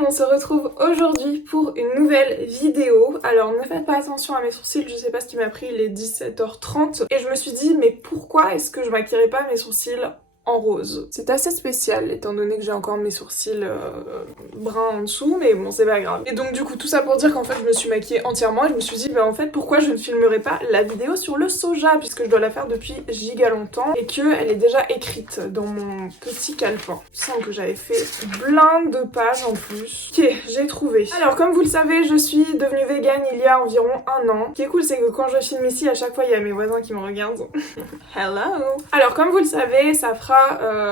monde, on se retrouve aujourd'hui pour une nouvelle vidéo. Alors ne faites pas attention à mes sourcils, je sais pas ce qui m'a pris, il est 17h30 et je me suis dit mais pourquoi est-ce que je maquillerais pas mes sourcils en rose? C'est assez spécial étant donné que j'ai encore mes sourcils bruns en dessous, mais bon c'est pas grave. Et donc du coup tout ça pour dire qu'en fait je me suis maquillée entièrement et je me suis dit bah en fait pourquoi je ne filmerais pas la vidéo sur le soja puisque je dois la faire depuis giga longtemps et qu'elle est déjà écrite dans mon petit calepin. Je sens que j'avais fait plein de pages en plus. Ok, j'ai trouvé. Alors comme vous le savez je suis devenue végane il y a environ un an. Ce qui est cool c'est que quand je filme ici à chaque fois il y a mes voisins qui me regardent. Hello. Alors comme vous le savez ça fera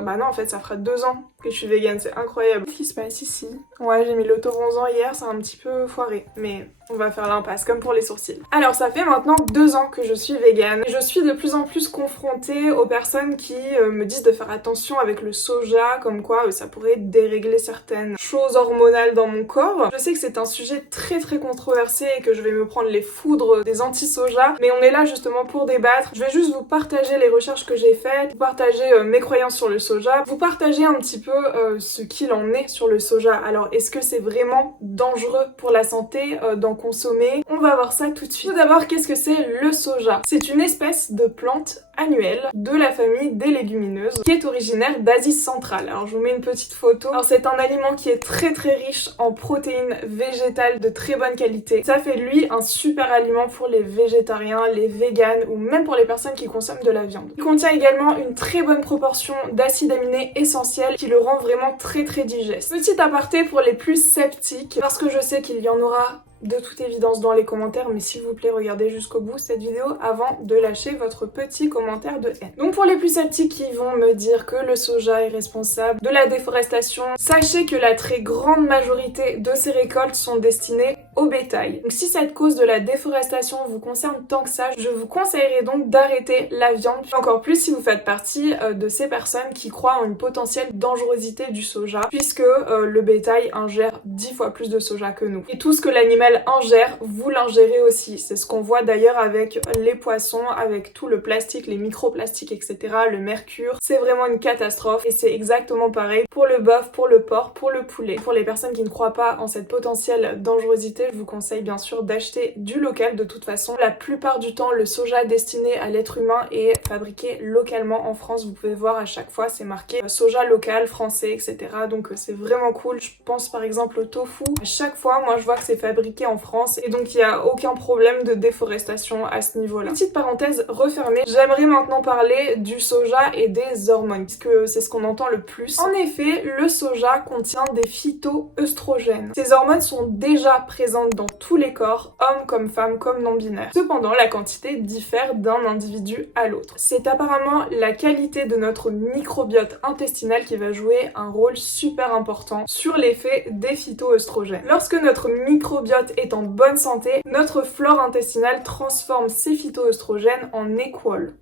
bah non en fait ça fera 2 ans que je suis végane, c'est incroyable. Qu'est-ce qui se passe ici? Ouais j'ai mis l'auto-bronzant hier, c'est un petit peu foiré, mais on va faire l'impasse comme pour les sourcils. Alors ça fait maintenant 2 ans que je suis végane et je suis de plus en plus confrontée aux personnes qui me disent de faire attention avec le soja, comme quoi ça pourrait dérégler certaines choses hormonales dans mon corps. Je sais que c'est un sujet très controversé et que je vais me prendre les foudres des anti-soja, mais on est là justement pour débattre. Je vais juste vous partager les recherches que j'ai faites, vous partager mes croyances sur le soja, vous partager un petit peu ce qu'il en est sur le soja. Alors est-ce que c'est vraiment dangereux pour la santé d'en consommer? On va voir ça tout de suite. Tout d'abord, qu'est-ce que c'est le soja? C'est une espèce de plante annuelle de la famille des légumineuses qui est originaire d'Asie centrale. Alors je vous mets une petite photo. Alors c'est un aliment qui est très riche en protéines végétales de très bonne qualité. Ça fait de lui un super aliment pour les végétariens, les véganes ou même pour les personnes qui consomment de la viande. Il contient également une très bonne proportion d'acides aminés essentiels qui le rend vraiment très digeste. Petit aparté pour les plus sceptiques, parce que je sais qu'il y en aura de toute évidence dans les commentaires, mais s'il vous plaît regardez jusqu'au bout cette vidéo avant de lâcher votre petit commentaire de haine. Donc pour les plus sceptiques qui vont me dire que le soja est responsable de la déforestation, sachez que la très grande majorité de ces récoltes sont destinées au bétail. Donc si cette cause de la déforestation vous concerne tant que ça, je vous conseillerais donc d'arrêter la viande, encore plus si vous faites partie de ces personnes qui croient en une potentielle dangerosité du soja, puisque le bétail ingère 10 fois plus de soja que nous. Et tout ce que l'animal ingère, vous l'ingérez aussi. C'est ce qu'on voit d'ailleurs avec les poissons, avec tout le plastique, les microplastiques, etc., le mercure. C'est vraiment une catastrophe et c'est exactement pareil pour le bœuf, pour le porc, pour le poulet. Pour les personnes qui ne croient pas en cette potentielle dangerosité, je vous conseille bien sûr d'acheter du local. De toute façon, la plupart du temps, le soja destiné à l'être humain est fabriqué localement en France. Vous pouvez voir à chaque fois, c'est marqué soja local, français, etc. Donc c'est vraiment cool. Je pense par exemple au tofu. À chaque fois, moi je vois que c'est fabriqué en France et donc il n'y a aucun problème de déforestation à ce niveau-là. Petite parenthèse refermée, j'aimerais maintenant parler du soja et des hormones, puisque c'est ce qu'on entend le plus. En effet, le soja contient des phytoœstrogènes. Ces hormones sont déjà présentes dans tous les corps, hommes comme femmes comme non-binaires. Cependant, la quantité diffère d'un individu à l'autre. C'est apparemment la qualité de notre microbiote intestinal qui va jouer un rôle super important sur l'effet des phytoœstrogènes. Lorsque notre microbiote est en bonne santé, notre flore intestinale transforme ces phytoœstrogènes en équol.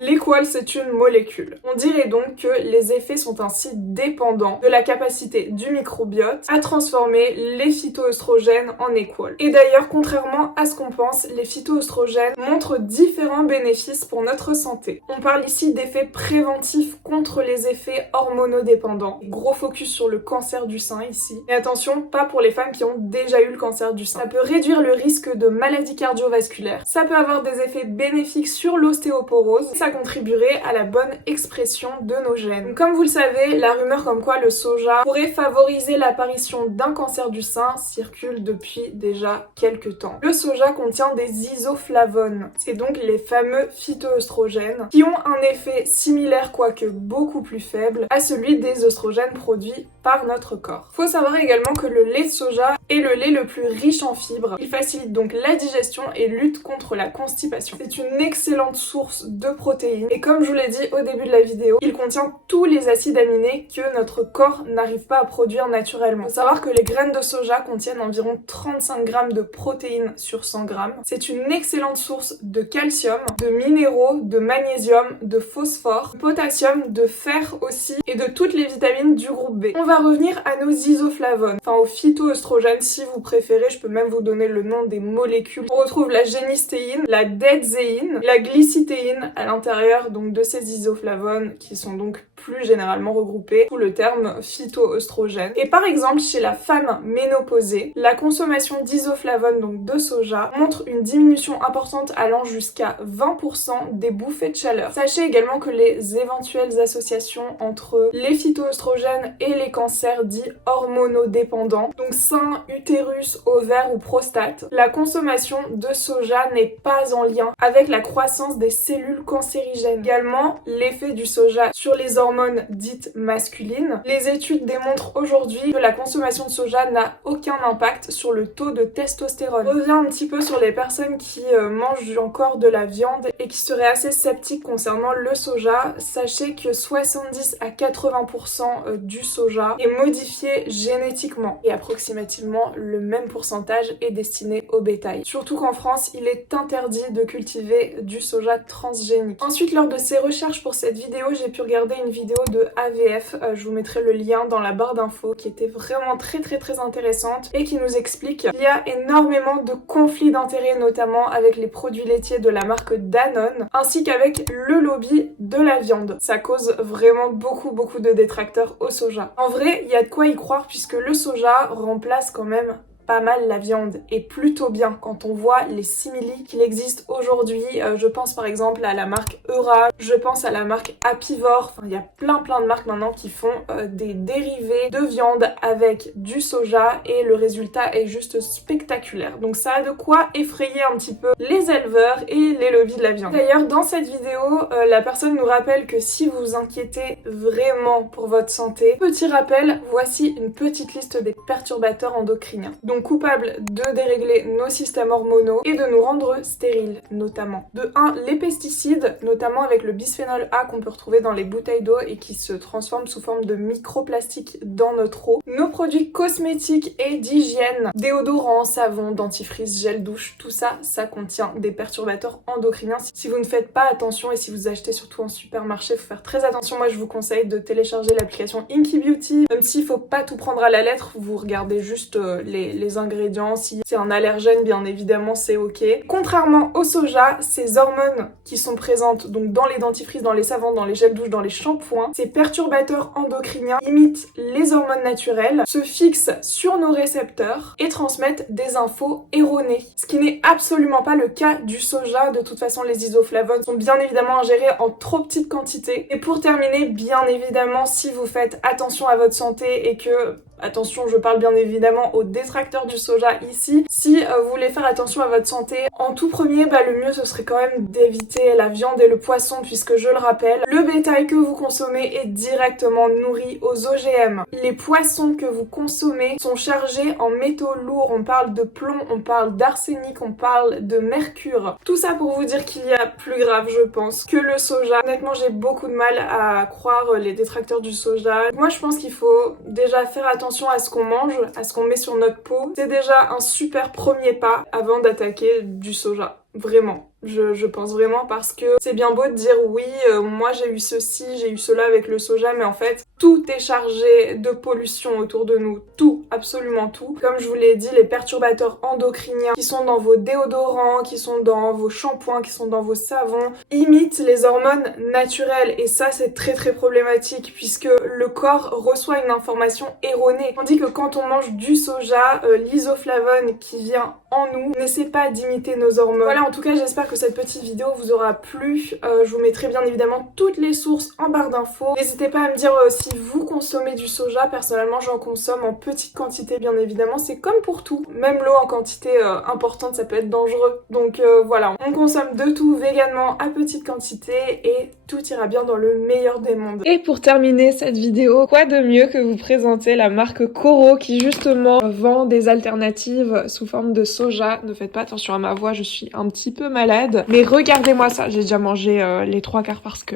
L'équol, c'est une molécule. On dirait donc que les effets sont ainsi dépendants de la capacité du microbiote à transformer les phytoœstrogènes en équol. Et d'ailleurs, contrairement à ce qu'on pense, les phytoœstrogènes montrent différents bénéfices pour notre santé. On parle ici d'effets préventifs contre les effets hormonodépendants. Gros focus sur le cancer du sein ici. Et attention, pas pour les femmes qui ont déjà eu le cancer du sein. Ça peut réduire le risque de maladies cardiovasculaires. Ça peut avoir des effets bénéfiques sur l'ostéoporose. Ça contribuerait à la bonne expression de nos gènes. Comme vous le savez, la rumeur comme quoi le soja pourrait favoriser l'apparition d'un cancer du sein circule depuis déjà quelques temps. Le soja contient des isoflavones, c'est donc les fameux phytoœstrogènes qui ont un effet similaire quoique beaucoup plus faible à celui des œstrogènes produits par notre corps. Faut savoir également que le lait de soja est le lait le plus riche en fibres. Il facilite donc la digestion et lutte contre la constipation. C'est une excellente source de protéines et comme je vous l'ai dit au début de la vidéo, il contient tous les acides aminés que notre corps n'arrive pas à produire naturellement. Faut savoir que les graines de soja contiennent environ 35 grammes de protéines sur 100 grammes. C'est une excellente source de calcium, de minéraux, de magnésium, de phosphore, de potassium, de fer aussi et de toutes les vitamines du groupe B. On va revenir à nos isoflavones, enfin aux phytoœstrogènes si vous préférez, je peux même vous donner le nom des molécules. On retrouve la génistéine, la dedzéine, la glycitéine à l'intérieur donc de ces isoflavones qui sont donc plus généralement regroupés sous le terme phytoœstrogènes. Et par exemple, chez la femme ménopausée, la consommation d'isoflavones, donc de soja, montre une diminution importante allant jusqu'à 20% des bouffées de chaleur. Sachez également que les éventuelles associations entre les phytoœstrogènes et les cancers dits hormonodépendants, donc sein, utérus, ovaire ou prostate, la consommation de soja n'est pas en lien avec la croissance des cellules cancérigènes. Également, l'effet du soja sur les hormones dites masculines. Les études démontrent aujourd'hui que la consommation de soja n'a aucun impact sur le taux de testostérone. On revient un petit peu sur les personnes qui mangent encore de la viande et qui seraient assez sceptiques concernant le soja. Sachez que 70 à 80% du soja est modifié génétiquement et approximativement le même pourcentage est destiné au bétail. Surtout qu'en France, il est interdit de cultiver du soja transgénique. Ensuite, lors de ces recherches pour cette vidéo, j'ai pu regarder une vidéo de AVF, je vous mettrai le lien dans la barre d'infos, qui était vraiment très intéressante et qui nous explique qu'il y a énormément de conflits d'intérêts, notamment avec les produits laitiers de la marque Danone, ainsi qu'avec le lobby de la viande. Ça cause vraiment beaucoup de détracteurs au soja. En vrai, il y a de quoi y croire puisque le soja remplace quand même pas mal la viande et plutôt bien quand on voit les simili qu'il existe aujourd'hui. Je pense par exemple à la marque Eura, je pense à la marque Apivore, enfin il y a plein de marques maintenant qui font des dérivés de viande avec du soja et le résultat est juste spectaculaire. Donc ça a de quoi effrayer un petit peu les éleveurs et les lobbies de la viande. D'ailleurs dans cette vidéo, la personne nous rappelle que si vous vous inquiétez vraiment pour votre santé, petit rappel, voici une petite liste des perturbateurs endocriniens. Donc coupables de dérégler nos systèmes hormonaux et de nous rendre stériles notamment. De 1, les pesticides, notamment avec le bisphénol A qu'on peut retrouver dans les bouteilles d'eau et qui se transforme sous forme de microplastiques dans notre eau. Nos produits cosmétiques et d'hygiène, déodorants, savons, dentifrice, gel douche, tout ça, ça contient des perturbateurs endocriniens. Si vous ne faites pas attention et si vous achetez surtout en supermarché, il faut faire très attention. Moi je vous conseille de télécharger l'application Inky Beauty, même s'il faut pas tout prendre à la lettre, vous regardez juste les ingrédients, si c'est un allergène bien évidemment c'est ok. Contrairement au soja, ces hormones qui sont présentes donc dans les dentifrices, dans les savons, dans les gels douche, dans les shampoings, ces perturbateurs endocriniens imitent les hormones naturelles, se fixent sur nos récepteurs et transmettent des infos erronées. Ce qui n'est absolument pas le cas du soja. De toute façon les isoflavones sont bien évidemment ingérés en trop petite quantité. Et pour terminer, bien évidemment si vous faites attention à votre santé et que attention, je parle bien évidemment aux détracteurs du soja ici. Si vous voulez faire attention à votre santé, en tout premier, le mieux ce serait quand même d'éviter la viande et le poisson puisque je le rappelle, le bétail que vous consommez est directement nourri aux OGM. Les poissons que vous consommez sont chargés en métaux lourds, on parle de plomb, on parle d'arsenic, on parle de mercure. Tout ça pour vous dire qu'il y a plus grave, je pense, que le soja. Honnêtement, j'ai beaucoup de mal à croire les détracteurs du soja. Moi, je pense qu'il faut déjà faire attention à ce qu'on mange, à ce qu'on met sur notre peau. C'est déjà un super premier pas avant d'attaquer du soja. Vraiment. Je pense vraiment parce que c'est bien beau de dire oui, moi j'ai eu ceci, j'ai eu cela avec le soja, mais en fait tout est chargé de pollution autour de nous, tout, absolument tout. Comme je vous l'ai dit, les perturbateurs endocriniens qui sont dans vos déodorants, qui sont dans vos shampoings, qui sont dans vos savons, imitent les hormones naturelles et ça c'est très problématique puisque le corps reçoit une information erronée. Tandis que quand on mange du soja, l'isoflavone qui vient en nous n'essaie pas d'imiter nos hormones. Voilà, en tout cas j'espère que cette petite vidéo vous aura plu. Je vous mettrai bien évidemment toutes les sources en barre d'infos. N'hésitez pas à me dire si vous consommez du soja. Personnellement j'en consomme en petite quantité bien évidemment. C'est comme pour tout. Même l'eau en quantité importante ça peut être dangereux. Donc voilà, on consomme de tout véganement à petite quantité et tout ira bien dans le meilleur des mondes. Et pour terminer cette vidéo, quoi de mieux que vous présenter la marque Koro qui justement vend des alternatives sous forme de soja. Ne faites pas attention à ma voix, je suis un petit peu malade. Mais regardez-moi ça, j'ai déjà mangé les 3/4 parce que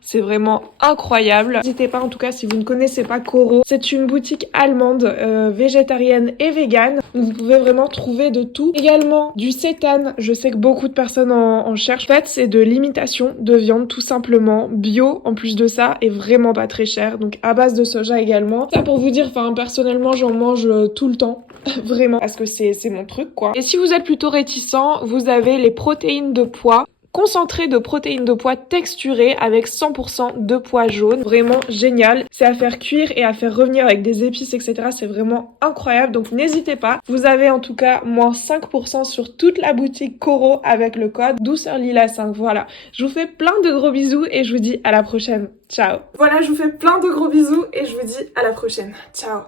c'est vraiment incroyable. N'hésitez pas en tout cas si vous ne connaissez pas Koro. C'est une boutique allemande végétarienne et végane. Vous pouvez vraiment trouver de tout. Également du seitan, je sais que beaucoup de personnes en cherchent. En fait c'est de l'imitation de viande tout simplement, bio en plus de ça et vraiment pas très cher. Donc à base de soja également. Ça pour vous dire, personnellement j'en mange tout le temps. Vraiment, parce que c'est mon truc quoi. Et si vous êtes plutôt réticent, vous avez les protéines de pois concentré de protéines de pois texturées avec 100% de pois jaunes. Vraiment génial. C'est à faire cuire et à faire revenir avec des épices, etc. C'est vraiment incroyable. Donc n'hésitez pas. Vous avez en tout cas moins 5% sur toute la boutique Coro avec le code douceurlila5. Voilà. Je vous fais plein de gros bisous et je vous dis à la prochaine. Ciao. Voilà, je vous fais plein de gros bisous et je vous dis à la prochaine. Ciao.